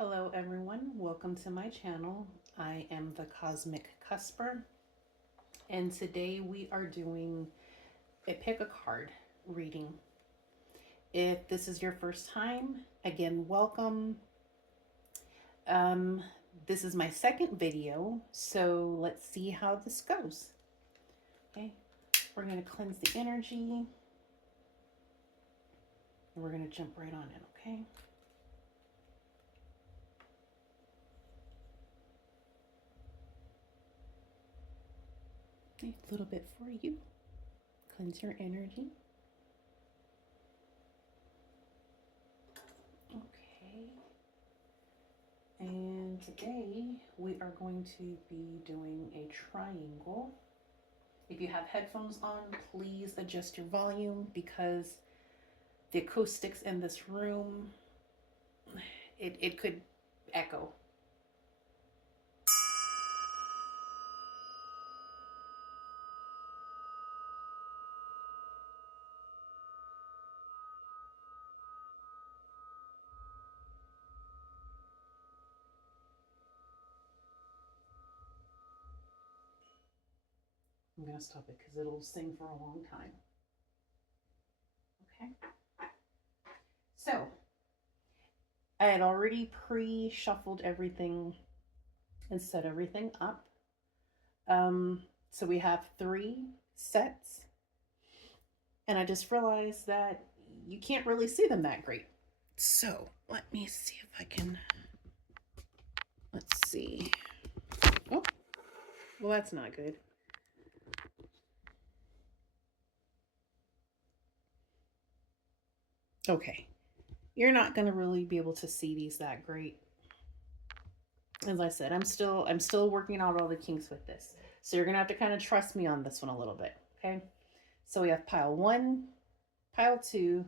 Hello everyone, welcome to my channel. I am the Cosmic Cusper, and today we are doing a pick a card reading. If this is your first time, again, welcome. This is my second video, so let's see how this goes. Okay, we're going to cleanse the energy, and we're going to jump right on in, okay? A little bit for you. Cleanse your energy. Okay. And today we are going to be doing a triangle. If you have headphones on, please adjust your volume because the acoustics in this room, it could echo. I'm going to stop it because it'll sing for a long time. Okay. So, I had already pre-shuffled everything and set everything up. So we have 3 sets. And I just realized that you can't really see them that great. So let me see if I can, let's see. Oh, well, that's not good. Okay, you're not going to really be able to see these that great. As I said, I'm still working out all the kinks with this. So you're going to have to kind of trust me on this one a little bit, okay? So we have pile 1, pile 2,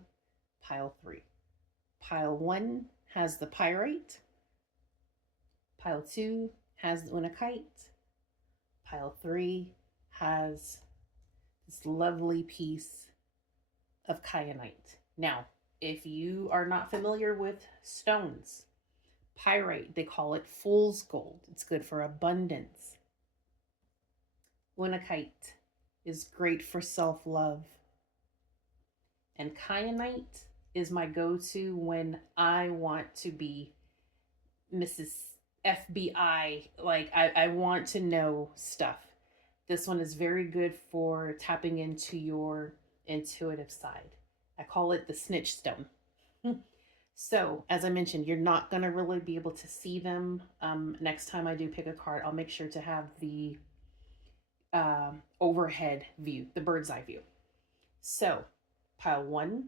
pile 3. Pile 1 has the pyrite. Pile 2 has the unakite. Pile 3 has this lovely piece of kyanite. Now, if you are not familiar with stones, pyrite, they call it fool's gold. It's good for abundance. Unakite is great for self-love. And kyanite is my go-to when I want to be Mrs. FBI. Like, I want to know stuff. This one is very good for tapping into your intuitive side. I call it the snitch stone. So, as I mentioned, you're not going to really be able to see them. Next time I do pick a card, I'll make sure to have the overhead view, the bird's eye view. So, pile 1,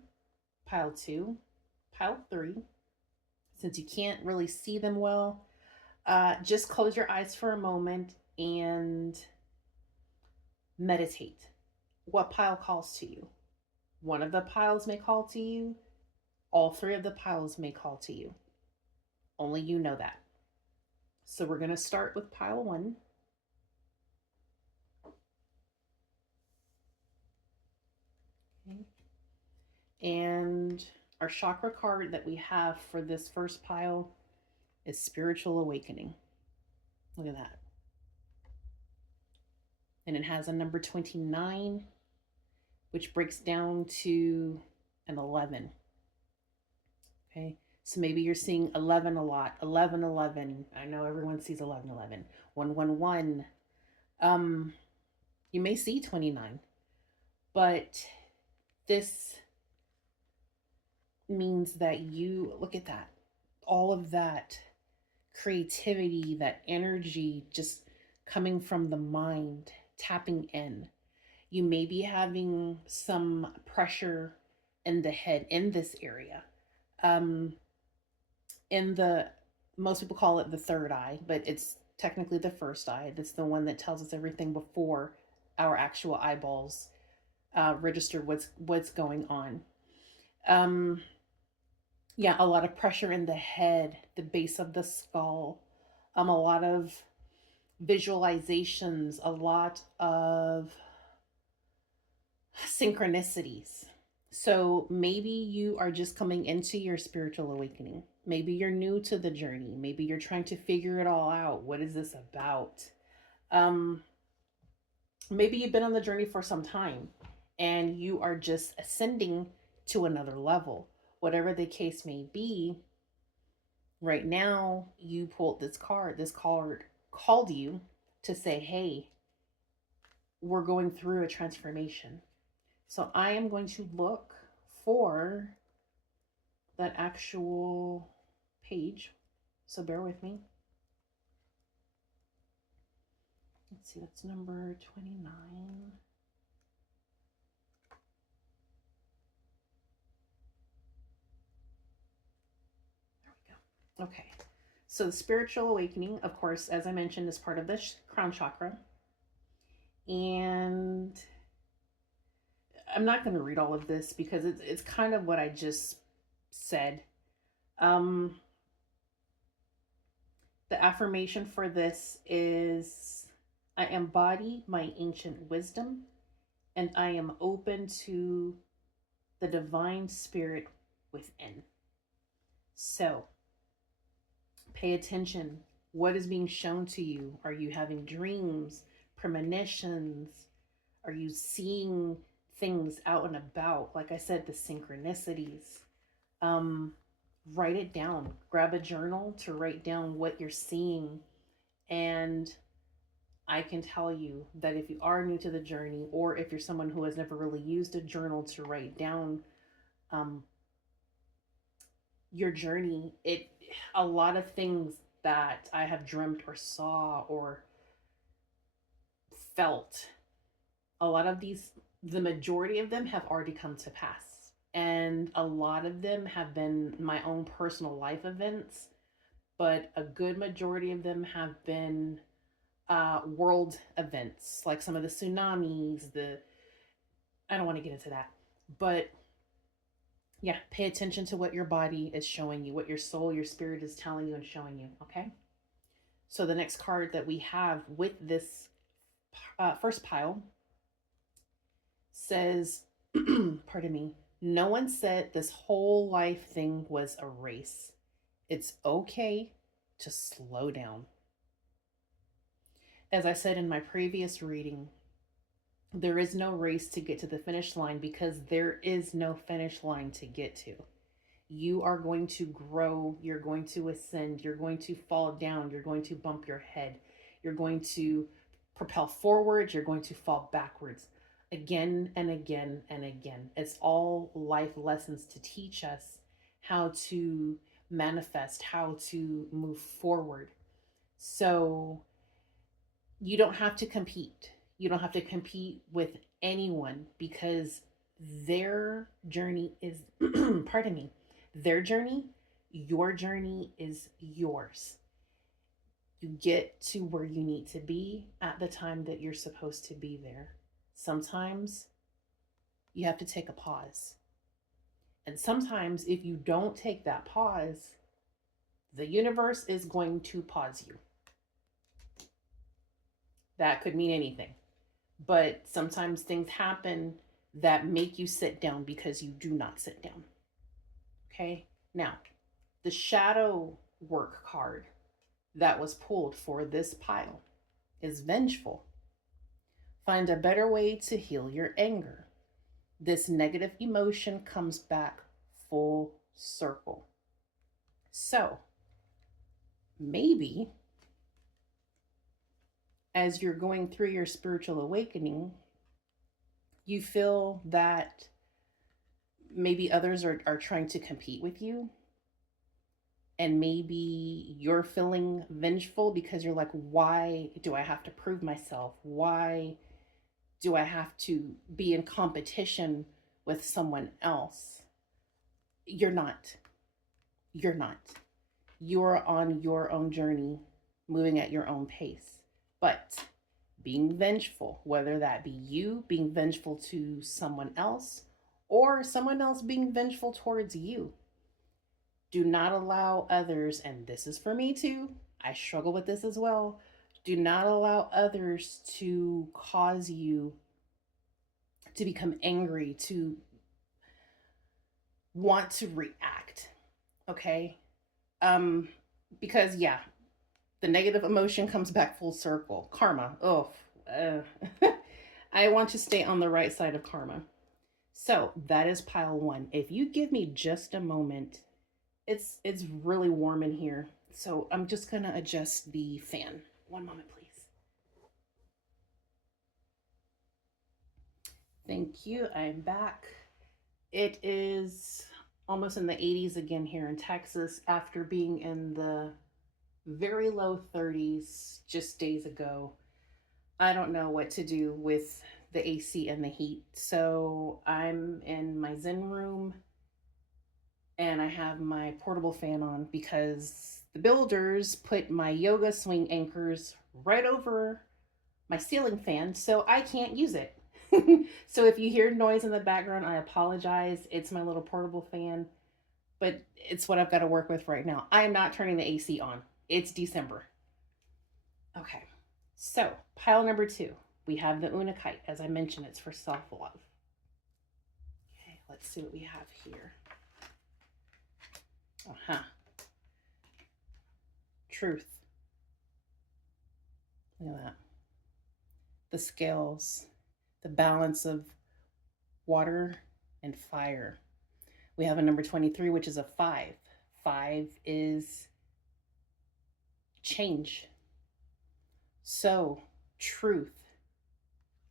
pile 2, pile 3. Since you can't really see them well, just close your eyes for a moment and meditate. What pile calls to you? One of the piles may call to you. All 3 of the piles may call to you. Only you know that. So we're going to start with pile 1. Okay. And our chakra card that we have for this first pile is Spiritual Awakening. Look at that. And it has a number 29, which breaks down to an 11. Okay, so maybe you're seeing 11 a lot. 11, 11. I know everyone sees 11, 11. 1, 1, 1. You may see 29, but this means that you, look at that, all of that creativity, that energy just coming from the mind, tapping in. You may be having some pressure in the head in this area. In the, most people call it the third eye, but it's technically the first eye. That's the one that tells us everything before our actual eyeballs register what's going on. Yeah, a lot of pressure in the head, the base of the skull, a lot of visualizations, a lot of synchronicities. So maybe you are just coming into your spiritual awakening. Maybe you're new to the journey. Maybe you're trying to figure it all out. What is this about? Um, Maybe you've been on the journey for some time and you are just ascending to another level. Whatever the case may be, right now you pulled this card. This card called you to say, hey, we're going through a transformation. So I am going to look for that actual page. So bear with me. Let's see, that's number 29. There we go. Okay. So the spiritual awakening, of course, as I mentioned, is part of the crown chakra. And I'm not going to read all of this because it's kind of what I just said. The affirmation for this is, I embody my ancient wisdom and I am open to the divine spirit within. So pay attention. What is being shown to you? Are you having dreams, premonitions? Are you seeing things out and about? Like I said, the synchronicities. Write it down. Grab a journal to write down what you're seeing. And I can tell you that if you are new to the journey, or if you're someone who has never really used a journal to write down your journey, a lot of things that I have dreamt or saw or felt, a lot of these, the majority of them have already come to pass. And a lot of them have been my own personal life events, but a good majority of them have been world events, like some of the tsunamis, I don't want to get into that. But yeah, pay attention to what your body is showing you, what your soul, your spirit is telling you and showing you, okay? So the next card that we have with this first pile says, pardon me, no one said this whole life thing was a race. It's okay to slow down. As I said in my previous reading, there is no race to get to the finish line because there is no finish line to get to. You are going to grow, you're going to ascend, you're going to fall down, you're going to bump your head, you're going to propel forward, you're going to fall backwards again and again and again. It's all life lessons to teach us how to manifest, how to move forward. So you don't have to compete. You don't have to compete with anyone because their journey is, pardon me, their journey, your journey is yours. You get to where you need to be at the time that you're supposed to be there. Sometimes you have to take a pause. And sometimes if you don't take that pause, the universe is going to pause you. That could mean anything. But sometimes things happen that make you sit down because you do not sit down. Okay? Now, the shadow work card that was pulled for this pile is vengeful. Find a better way to heal your anger. This negative emotion comes back full circle. So, maybe as you're going through your spiritual awakening, you feel that maybe others are trying to compete with you. And maybe you're feeling vengeful because you're like, why do I have to prove myself? Why do I have to be in competition with someone else? You're not. You're not. You're on your own journey, moving at your own pace. But being vengeful, whether that be you being vengeful to someone else or someone else being vengeful towards you, do not allow others, and this is for me too, I struggle with this as well, do not allow others to cause you to become angry, to want to react, okay? Um, because yeah, the negative emotion comes back full circle. Karma. Oh, uh, I want to stay on the right side of karma. So that is pile one. If you give me just a moment, it's really warm in here. So I'm just gonna adjust the fan. One moment, please. Thank you. I'm back. It is almost in the 80s again here in Texas after being in the very low 30s just days ago. I don't know what to do with the AC and the heat. So I'm in my Zen room and I have my portable fan on because the builders put my yoga swing anchors right over my ceiling fan, so I can't use it. So if you hear noise in the background, I apologize. It's my little portable fan, but it's what I've got to work with right now. I am not turning the AC on. It's December. Okay. So, pile number two, we have the Unakite. As I mentioned, it's for self love. Okay, let's see what we have here. Uh huh. Truth. Look at that. The scales, the balance of water and fire. We have a number 23, which is a five. Five is change. So, truth.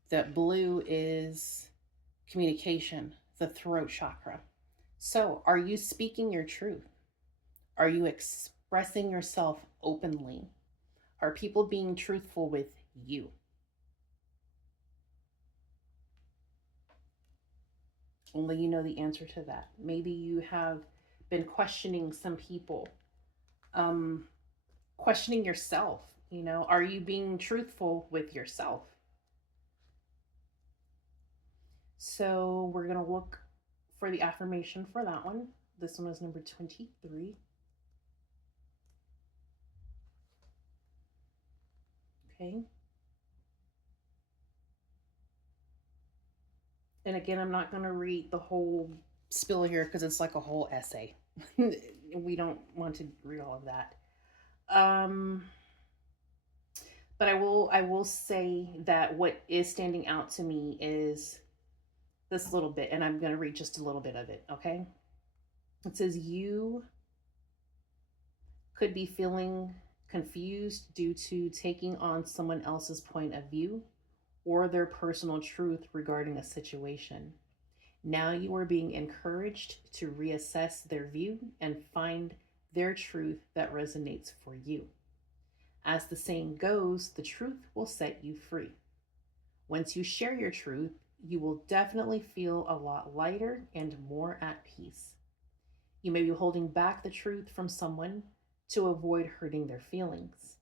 That blue is communication, the throat chakra. So, are you speaking your truth? Are you expressing yourself openly? Are people being truthful with you? Only you know the answer to that. Maybe you have been questioning some people, um, questioning yourself. You know, are you being truthful with yourself? So we're going to look for the affirmation for that one. This one is number 23. Okay. And again, I'm not going to read the whole spill here because it's like a whole essay. We don't want to read all of that. Um, but I will say that what is standing out to me is this little bit, and I'm going to read just a little bit of it, okay? It says, you could be feeling confused due to taking on someone else's point of view or their personal truth regarding a situation. Now you are being encouraged to reassess their view and find their truth that resonates for you. As the saying goes, the truth will set you free. Once you share your truth, you will definitely feel a lot lighter and more at peace. You may be holding back the truth from someone to avoid hurting their feelings.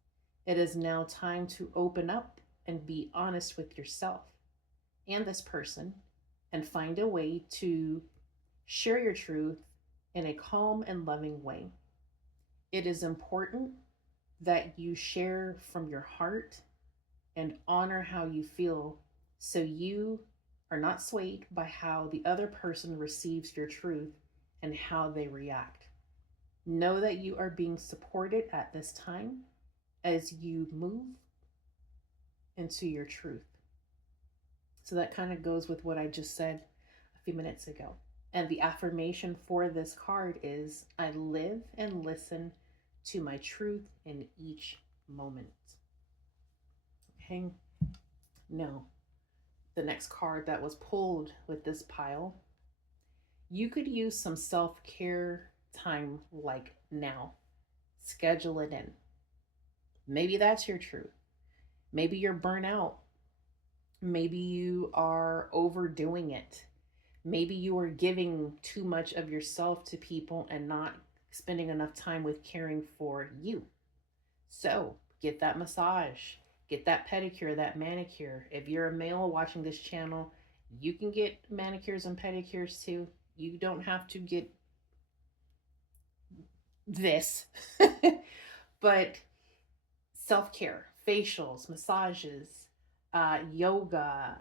It is now time to open up and be honest with yourself and this person and find a way to share your truth in a calm and loving way. It is important that you share from your heart and honor how you feel so you are not swayed by how the other person receives your truth and how they react. Know that you are being supported at this time as you move into your truth. So that kind of goes with what I just said a few minutes ago. And the affirmation for this card is, I live and listen to my truth in each moment. Okay. Now, the next card that was pulled with this pile, you could use some self care time like now. Schedule it in. Maybe that's your truth. Maybe you're burnt out. Maybe you are overdoing it. Maybe you are giving too much of yourself to people and not spending enough time with caring for you. So get that massage, get that pedicure, that manicure. If you're a male watching this channel, you can get manicures and pedicures too. You don't have to get this. But self-care, facials, massages, yoga,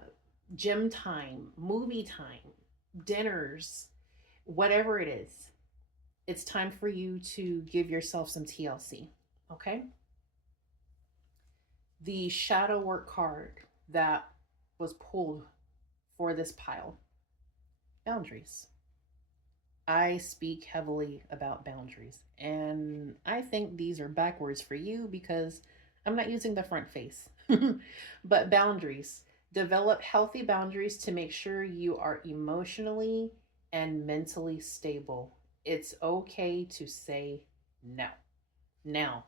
gym time, movie time, dinners, whatever it is. it's time for you to give yourself some TLC. Okay? The shadow work card that was pulled for this pile, boundaries. I speak heavily about boundaries, and I think these are backwards for you because I'm not using the front face. But boundaries. Develop healthy boundaries to make sure you are emotionally and mentally stable. It's okay to say no. Now,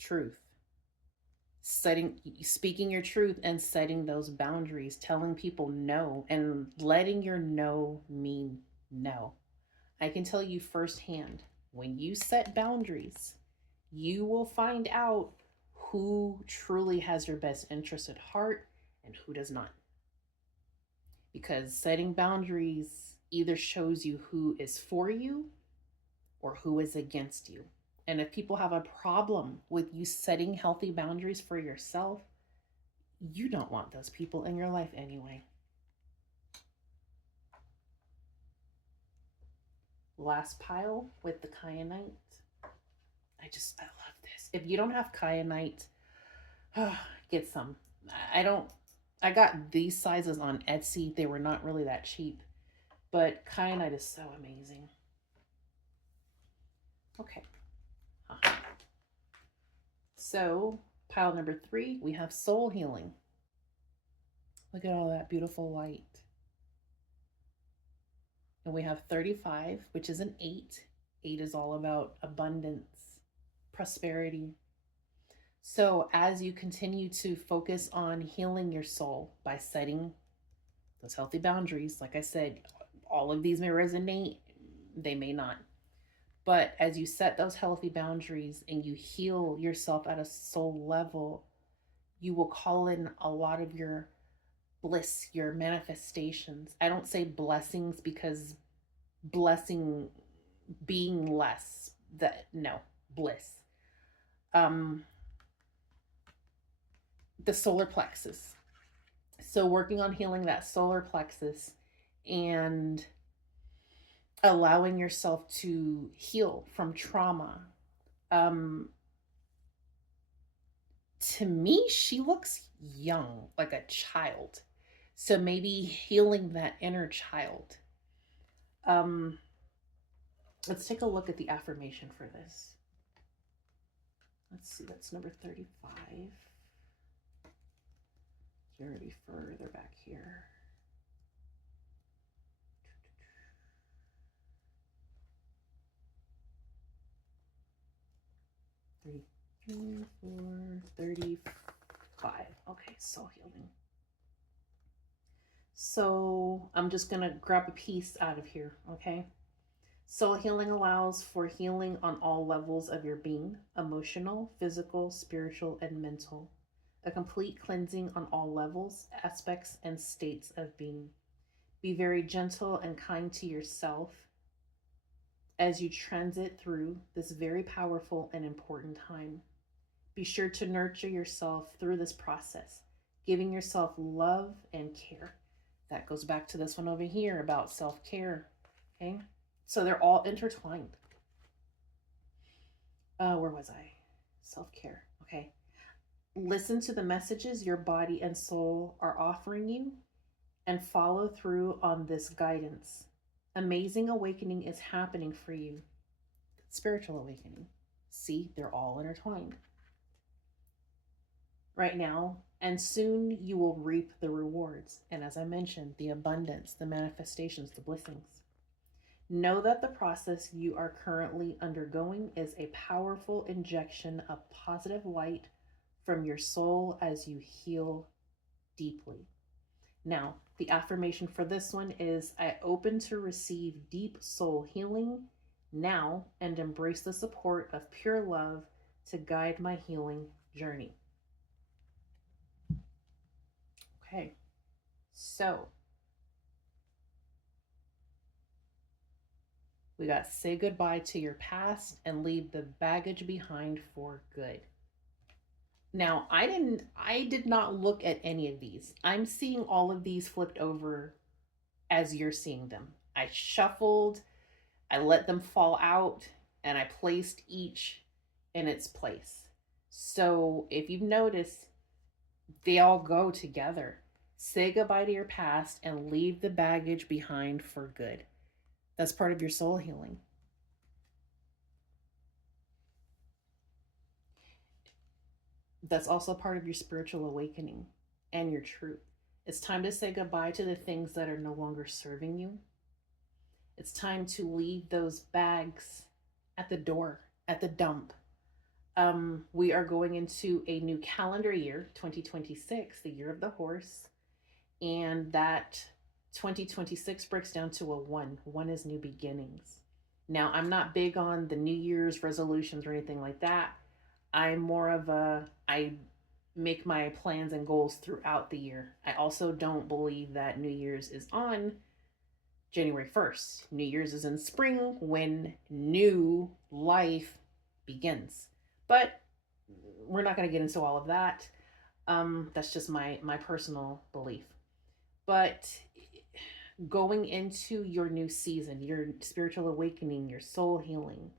truth. Speaking your truth and setting those boundaries, telling people no and letting your no mean no. I can tell you firsthand, when you set boundaries, you will find out who truly has your best interest at heart and who does not. Because setting boundaries either shows you who is for you or who is against you. And if people have a problem with you setting healthy boundaries for yourself, you don't want those people in your life anyway. Last pile with the kyanite. I love this. If you don't have kyanite, get some. I got these sizes on Etsy. They were not really that cheap, but kyanite is so amazing. Okay. So, pile number 3, we have soul healing. Look at all that beautiful light. And we have 35, which is an 8. 8 is all about abundance, prosperity. So as you continue to focus on healing your soul by setting those healthy boundaries, like I said, all of these may resonate, they may not. But as you set those healthy boundaries and you heal yourself at a soul level, you will call in a lot of your bliss, your manifestations. I don't say blessings because blessing being less, that no, bliss. The solar plexus. So working on healing that solar plexus and allowing yourself to heal from trauma. To me, she looks young, like a child. So maybe healing that inner child. Let's take a look at the affirmation for this. Let's see, that's number 35. You're already further back here. 33, 34, 35. Okay, soul healing. So I'm just going to grab a piece out of here, okay? Soul healing allows for healing on all levels of your being, emotional, physical, spiritual, and mental. A complete cleansing on all levels, aspects, and states of being. Be very gentle and kind to yourself as you transit through this very powerful and important time. Be sure to nurture yourself through this process, giving yourself love and care. That goes back to this one over here about self-care, okay? So they're all intertwined. Where was I? Self-care, okay. Listen to the messages your body and soul are offering you and follow through on this guidance. Amazing awakening is happening for you. Spiritual awakening. See, they're all intertwined right now, and soon you will reap the rewards. And as I mentioned, the abundance, the manifestations, the blessings. Know that the process you are currently undergoing is a powerful injection of positive light from your soul as you heal deeply. Now, the affirmation for this one is, I open to receive deep soul healing now and embrace the support of pure love to guide my healing journey. Okay, so we got say goodbye to your past and leave the baggage behind for good. Now, I did not look at any of these. I'm seeing all of these flipped over as you're seeing them. I shuffled, I let them fall out, and I placed each in its place. So if you've noticed, they all go together. Say goodbye to your past and leave the baggage behind for good. That's part of your soul healing. That's also part of your spiritual awakening and your truth. It's time to say goodbye to the things that are no longer serving you. It's time to leave those bags at the door, at the dump. We are going into a new calendar year, 2026, the year of the horse. And that 2026 breaks down to a one. One is new beginnings. Now, I'm not big on the New Year's resolutions or anything like that. I'm more of I make my plans and goals throughout the year. I also don't believe that New Year's is on January 1st. New Year's is in spring when new life begins. But we're not going to get into all of that. That's just my personal belief. But going into your new season, your spiritual awakening, your soul healing,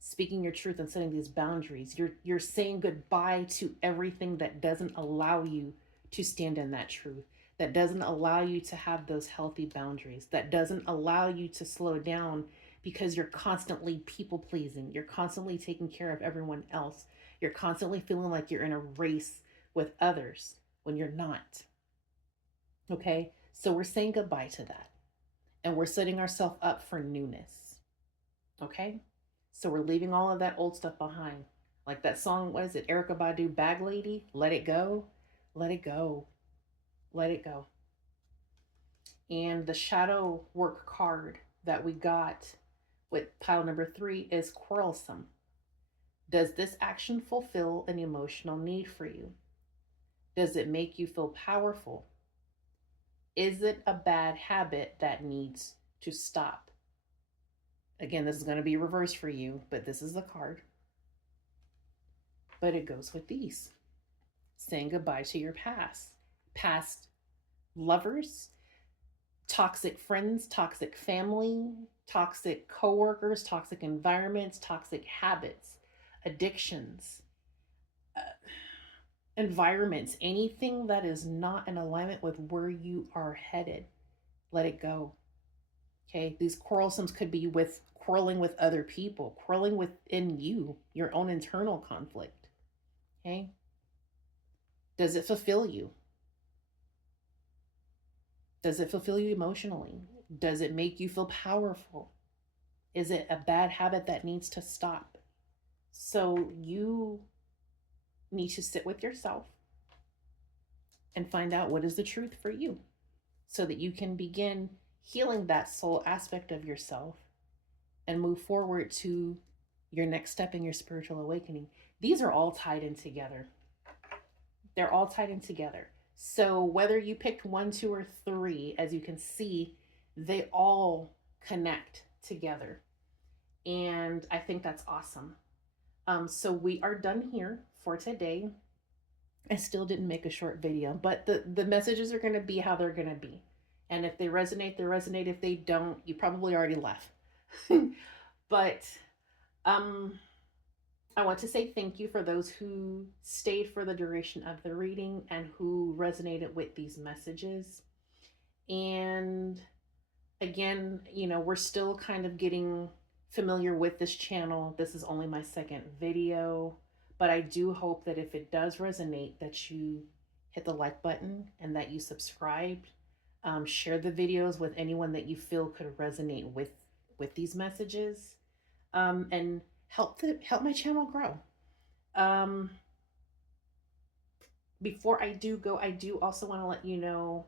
speaking your truth and setting these boundaries, you're saying goodbye to everything that doesn't allow you to stand in that truth, that doesn't allow you to have those healthy boundaries, that doesn't allow you to slow down because you're constantly people pleasing, you're constantly taking care of everyone else, you're constantly feeling like you're in a race with others when you're not. Okay, so we're saying goodbye to that, and we're setting ourselves up for newness. Okay, so we're leaving all of that old stuff behind. Like that song, what is it? Erykah Badu, Bag Lady, let it go, let it go, let it go. And the shadow work card that we got with pile number 3 is quarrelsome. Does this action fulfill an emotional need for you? Does it make you feel powerful? Is it a bad habit that needs to stop? Again, this is going to be reversed for you, but this is the card. But it goes with these. Saying goodbye to your past lovers, toxic friends, toxic family, toxic coworkers, toxic environments, toxic habits, addictions, environments, anything that is not in alignment with where you are headed. Let it go. Okay, these quarrelsomes could be with quarreling with other people, quarreling within you, your own internal conflict. Okay, does it fulfill you? Does it fulfill you emotionally? Does it make you feel powerful? Is it a bad habit that needs to stop? So you need to sit with yourself and find out what is the truth for you so that you can begin healing that soul aspect of yourself and move forward to your next step in your spiritual awakening. These are all tied in together. They're all tied in together. So whether you picked 1, 2, or 3, as you can see, they all connect together. And I think that's awesome. So we are done here for today. I still didn't make a short video, but the messages are going to be how they're going to be. And if they resonate, they resonate. If they don't, you probably already left. But I want to say thank you for those who stayed for the duration of the reading and who resonated with these messages. And again, we're still kind of getting familiar with this channel. This is only my second video, but I do hope that if it does resonate, that you hit the like button and that you subscribed. Share the videos with anyone that you feel could resonate with these messages, and help my channel grow. Before I do go, I do also want to let you know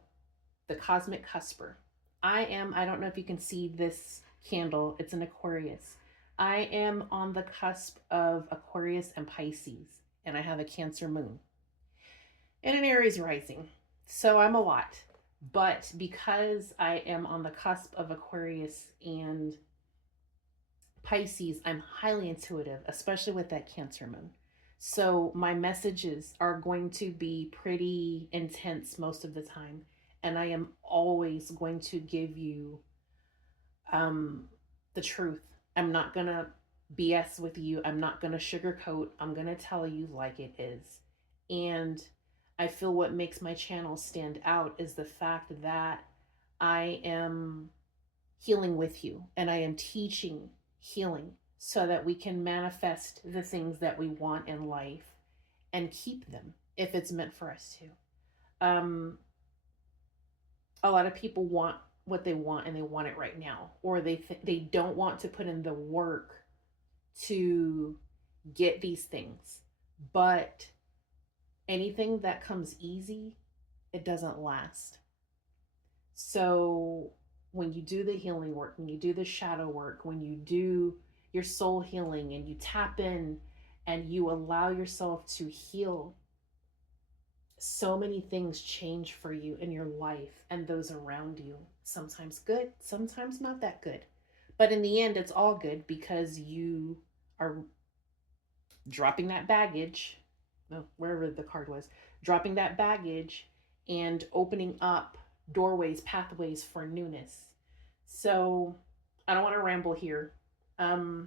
the Cosmic Cusper. I don't know if you can see this candle. It's an Aquarius. I am on the cusp of Aquarius and Pisces, and I have a Cancer moon and an Aries rising. So I'm a lot. But because I am on the cusp of Aquarius and Pisces, I'm highly intuitive, especially with that Cancer moon. So my messages are going to be pretty intense most of the time. And I am always going to give you um, the truth. I'm not going to BS with you. I'm not going to sugarcoat. I'm going to tell you like it is. And I feel what makes my channel stand out is the fact that I am healing with you and I am teaching healing so that we can manifest the things that we want in life and keep them if it's meant for us to. A lot of people want what they want and they want it right now, or they don't want to put in the work to get these things. But anything that comes easy, it doesn't last. So when you do the healing work, when you do the shadow work, when you do your soul healing and you tap in and you allow yourself to heal, so many things change for you in your life and those around you. Sometimes good, sometimes not that good. But in the end, it's all good because you are dropping that baggage, wherever the card was, dropping that baggage and opening up doorways, pathways for newness. So I don't want to ramble here. We're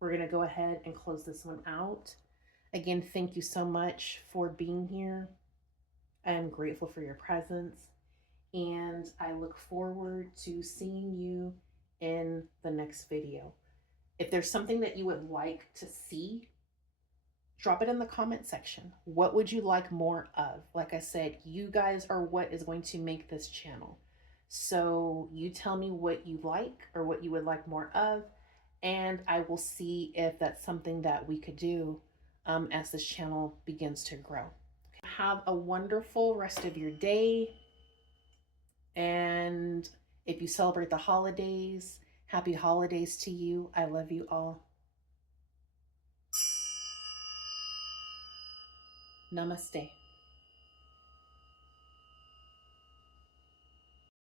going to go ahead and close this one out. Again, thank you so much for being here. I am grateful for your presence, and I look forward to seeing you in the next video. If there's something that you would like to see, drop it in the comment section. What would you like more of? Like I said, you guys are what is going to make this channel. So you tell me what you like or what you would like more of, and I will see if that's something that we could do as this channel begins to grow. Have a wonderful rest of your day. And if you celebrate the holidays, happy holidays to you. I love you all. Namaste.